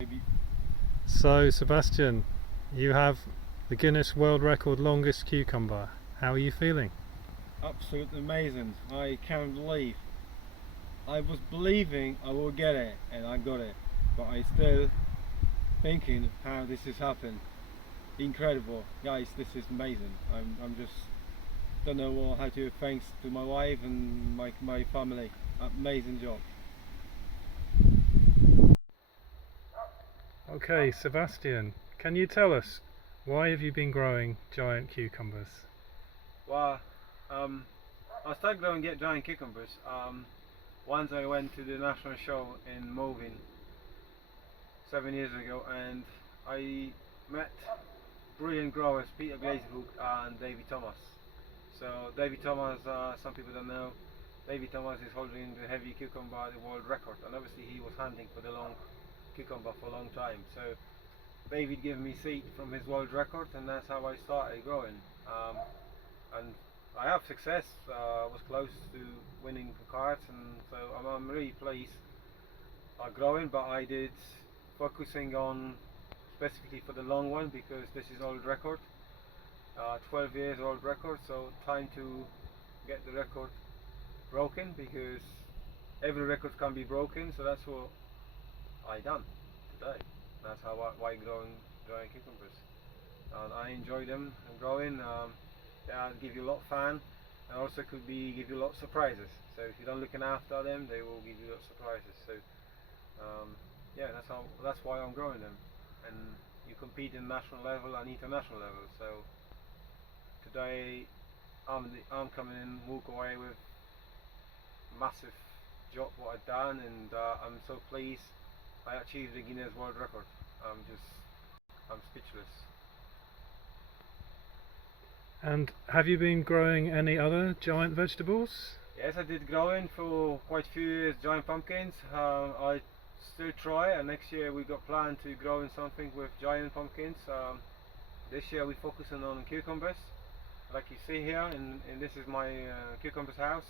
Maybe. So, Sebastian, you have the Guinness World Record longest cucumber. How are you feeling? Absolutely amazing. I can't believe. I was believing I will get it, and I got it. But I still thinking how this has happened. Incredible, guys. This is amazing. I'm just don't know how to thanks to my wife and my family. Amazing job. Okay, Sebastian, can you tell us why have you been growing giant cucumbers? Well, I started growing giant cucumbers. Once I went to the national show in Moving 7 years ago, and I met brilliant growers Peter Glazebrook and Davy Thomas. So Davy Thomas, some people don't know, Davy Thomas is holding the heavy cucumber the world record, and obviously he was hunting for the long cucumber for a long time. So David gave me seed from his world record, and that's how I started growing. And I have success. I was close to winning the cards, and so I'm really pleased growing. But I did focusing on specifically for the long one because this is old record, 12 years old record. So time to get the record broken because every record can be broken. So that's what I done today. That's how why growing cucumbers, and I enjoy them and growing. They'll give you a lot of fun, and also could be give you a lot of surprises. So if you're not looking after them, they will give you a lot of surprises. So yeah, that's why I'm growing them, and you compete in national level and international level. So today I'm coming in, walk away with massive job what I've done, and I'm so pleased I achieved the Guinness World Record. I'm speechless. And have you been growing any other giant vegetables? Yes, I did growing for quite a few years, giant pumpkins. I still try, and next year we got planned to grow in something with giant pumpkins. This year we're focusing on cucumbers, like you see here, and this is my cucumbers house.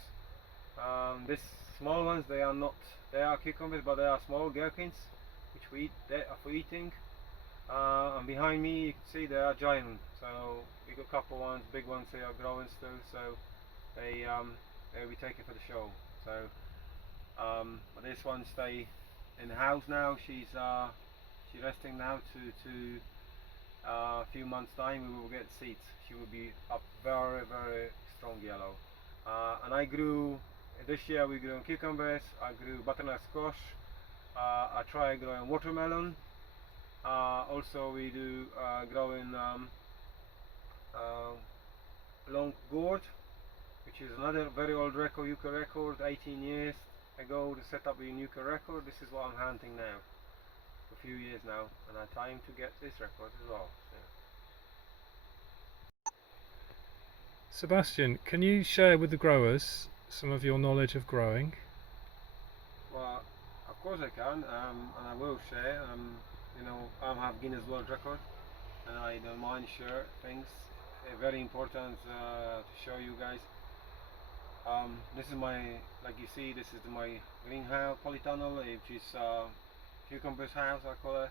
These small ones, they are cucumbers, but they are small gherkins, which we eat, they are for eating. And behind me you can see they are giant. So we got a couple ones, big ones here are growing still. So they'll be taken for the show. So but this one stay in the house now. She's resting now to a few months time we will get seeds. She will be up very strong yellow. And I grew this year. We grew cucumbers. I grew butternut squash. I tried growing watermelon. Also we do growing long gourd, which is another very old record, UK record, 18 years ago to set up a UK record. This is what I'm hunting now for a few years now, and I'm trying to get this record as well. Sebastian, can you share with the growers some of your knowledge of growing? Well, of course I can, and I will share. You know, I have Guinness World Record, and I don't mind share things. Very important to show you guys. This is my, like you see, this is my greenhouse polytunnel, which is cucumbers house I call it.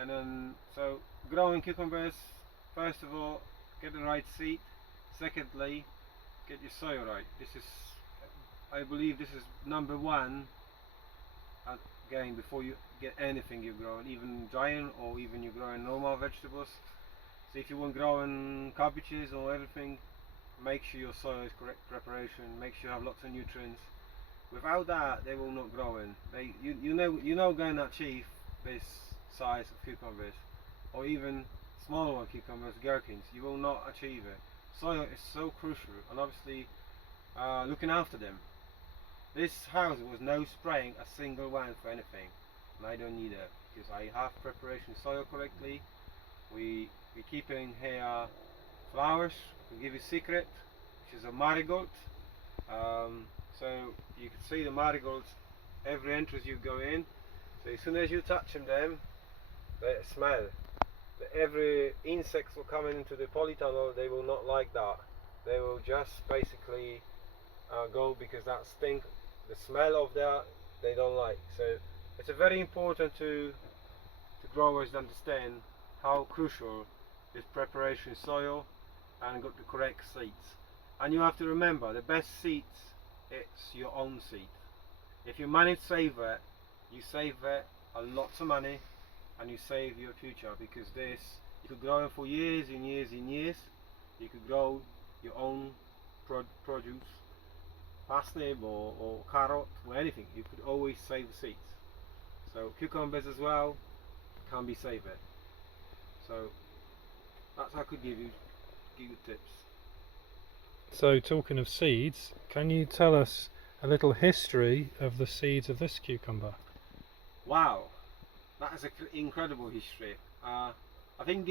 And then so growing cucumbers, first of all, get the right seed. Secondly, get your soil right. This is, I believe, this is number one. Again, before you get anything you're growing, even giant or even you're growing normal vegetables. So if you want growing cabbages or everything, make sure your soil is correct preparation. Make sure you have lots of nutrients. Without that, they will not grow in. You're not going to achieve this size of cucumbers, or even smaller cucumbers, gherkins. You will not achieve it. Soil is so crucial, and obviously looking after them. This house was no spraying a single one for anything, and I don't need it because I have preparation soil correctly. We keeping here flowers. We give you a secret, which is a marigold. So you can see the marigolds every entrance you go in. So as soon as you touch them, they smell. Every insects will come into the polytunnel. They will not like that. They will just basically go because that stink, the smell of that they don't like. So It's a very important to growers to understand how crucial is preparation soil and got the correct seeds. And you have to remember the best seeds it's your own seed. If you manage to save it, you save it a lot of money and you save your future, because this you could grow it for years and years and years. You could grow your own produce, parsnip or carrot or anything. You could always save the seeds. So cucumbers as well can be saved. So that's how I could give you tips. So talking of seeds, can you tell us a little history of the seeds of this cucumber? Wow, that is an incredible history. I think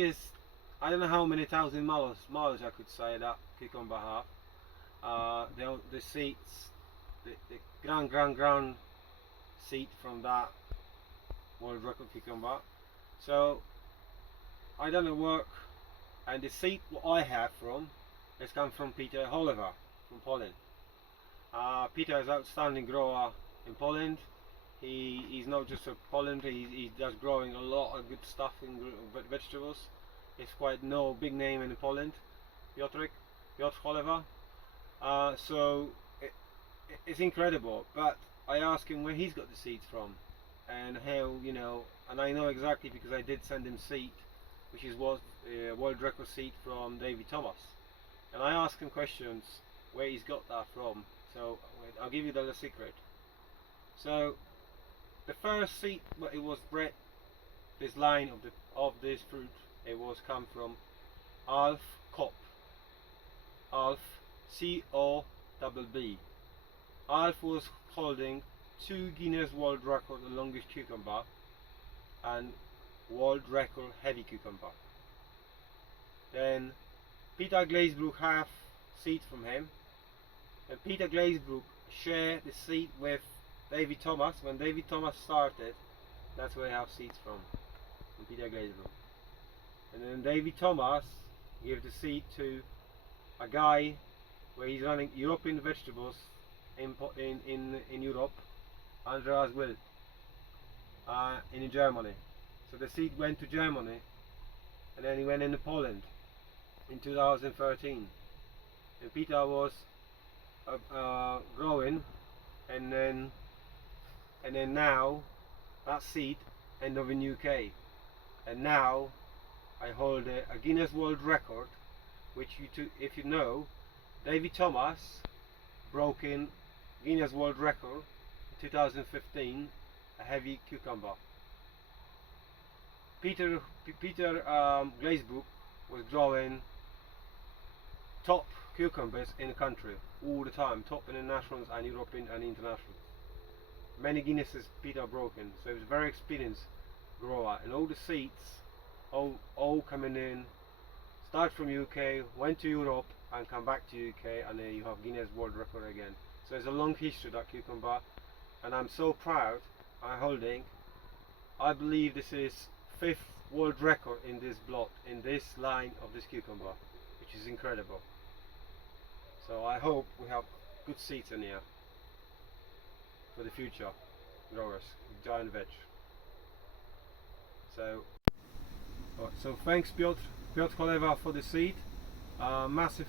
I don't know how many thousand miles I could say that cucumber have. The seeds, the grand seed from that world record cucumber. So I done the work, and the seed what I have from has come from Peter Oliver from Poland. Peter is an outstanding grower in Poland. He's not just a Poland, he does growing a lot of good stuff in vegetables. He's quite big name in Poland, Piotr Oliver. So it's incredible, but I asked him where he's got the seeds from and how, and I know exactly because I did send him seed, which was world record seed from David Thomas, and I asked him questions where he's got that from. So I'll give you the secret. So the first seed, it was bred, this line of this fruit, it was come from Alf Kopp. Alf, C-O-B-B. Alf was holding 2 Guinness World Record, the longest cucumber, and world record heavy cucumber. Then Peter Glazebrook have seed from him, and Peter Glazebrook shared the seed with David Thomas. When David Thomas started, that's where I have seeds from Peter Glazebrook. And then David Thomas gave the seed to a guy where he's running European vegetables in Europe, Andreas Will, in Germany. So the seed went to Germany, and then he went into Poland in 2013. And Peter was growing, and then now that seed ended up in UK, and now I hold a Guinness World Record, which if you know, David Thomas broke in Guinness World Record in 2015, a heavy cucumber. Peter Glazebrook was growing top cucumbers in the country all the time, top internationals and European and internationals. Many Guinnesses Peter broken, so he was a very experienced grower, and all the seeds all coming in, start from UK, went to Europe and come back to UK, and then you have Guinness World Record again. So there's a long history of that cucumber, and I'm so proud I'm holding, I believe this is 5th world record in this blot, in this line of this cucumber, which is incredible. So I hope we have good seeds in here for the future growers, giant veg. So thanks Piotr Kolewa for the seed. Massive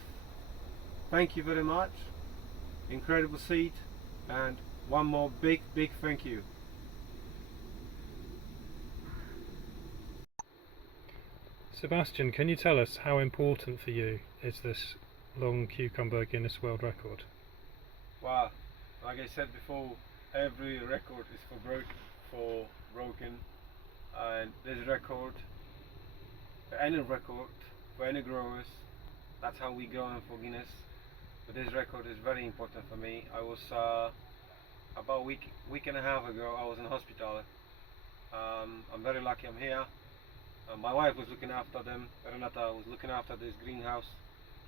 thank you very much. Incredible seed, and one more big thank you. Sebastian, can you tell us how important for you is this long cucumber Guinness World Record? Wow, like I said before, every record is for broken, and this record, any record for any growers, that's how we go in for Guinness. But this record is very important for me. I was about a week and a half ago, I was in hospital. I'm very lucky I'm here. My wife was looking after them. Renata was looking after this greenhouse.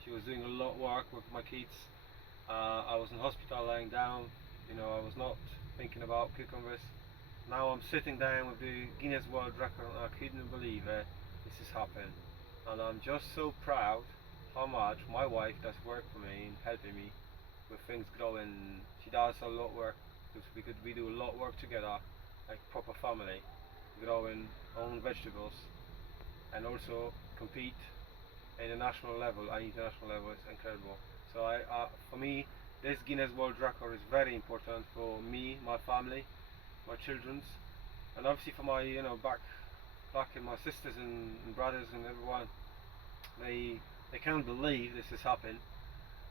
She was doing a lot of work with my kids. I was in hospital lying down. I was not thinking about cucumbers. Now I'm sitting down with the Guinness World Record, and I couldn't believe it. This has happened. And I'm just so proud how much my wife does work for me and helping me with things growing. She does a lot of work, because we do a lot of work together, like proper family, growing own vegetables, and also compete in a national level and international level is incredible. So for me, this Guinness World Record is very important for me, my family, my children's, and obviously for my back in my sisters and brothers and everyone. They can't believe this has happened.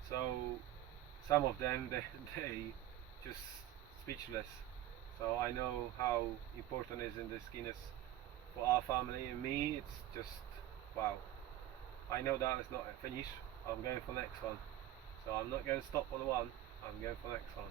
So some of them they just speechless. So I know how important it is in this Guinness for our family and me. It's just wow. I know that it's not finished. I'm going for next one. So I'm not going to stop on the one. I'm going for next one.